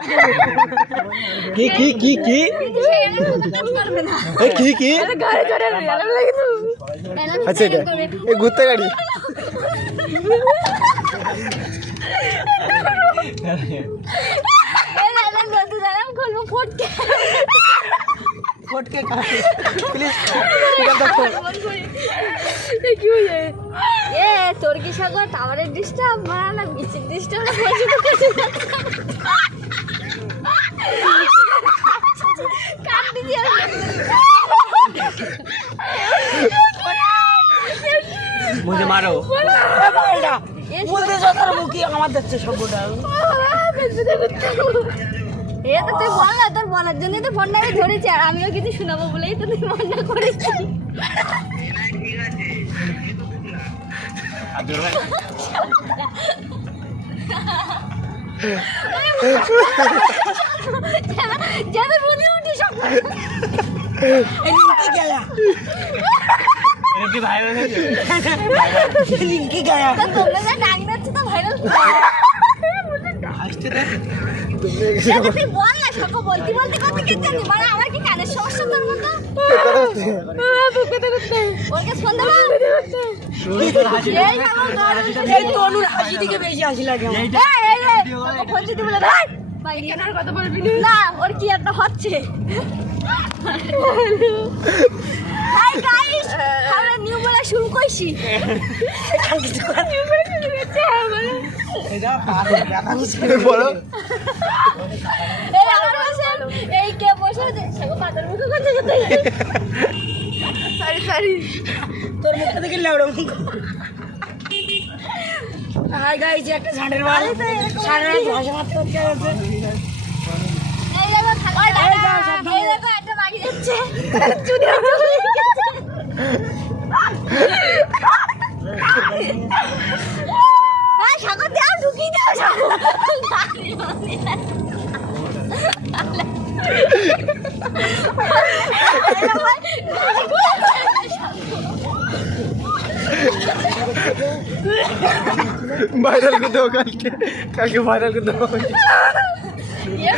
কি কি কি কি কি কি আচ্ছা এটা এই ঘুরতে গাড়ি ফটকে প্লিজ কি হয়ে এ তোরকি সাগর টাওয়ারের ডিস্টার্ব না বিচির ডিস্টার্ব मुझे मारो আমার যাচ্ছে সবটা এটা তুই বল না তোর বলার জন্যই তো ফোনটা আমি ধরেছি আর আমিও কিছু শোনাবো বলেই তো তুই মনে করেছি যাবে বুঝি উঠি সব लिंकी गया वायरल है लिंकी गया তো তোমরা যা ডাক দিচ্ছ তো ভাইরাল আসতে দেখ তুই বল না সকাল বলতে বলতে কত কি জানি মানে আমার কি কানের সমস্যা তোর মতো ওকে ফোন দাও এই তনুর হাসি দিকে বেশি হাসি লাগে এই ফোন দিতে বলে ভাই ভাই কেনার কথা বলবি না ওর কি একটা হচ্ছে হাই গাইস আমরা নিউ বলা শুরু করছি এটা বলো এই আমার বসে এই কে বসে আছে সব পাতার মুখে করতে করতে সরি তোর মুখ থেকে লেওড়া মুখ হাই গাইস একটা ঝাড়ের বাল সারা ভাষা মারতে হচ্ছে এই দেখো খালা এই দেখো একটা বাড়ি যাচ্ছে চুরি হ্যাঁ সাগর দাও ঢুকিয়ে দাও সাগর वायरल कर दो कल के वायरल कर दो ये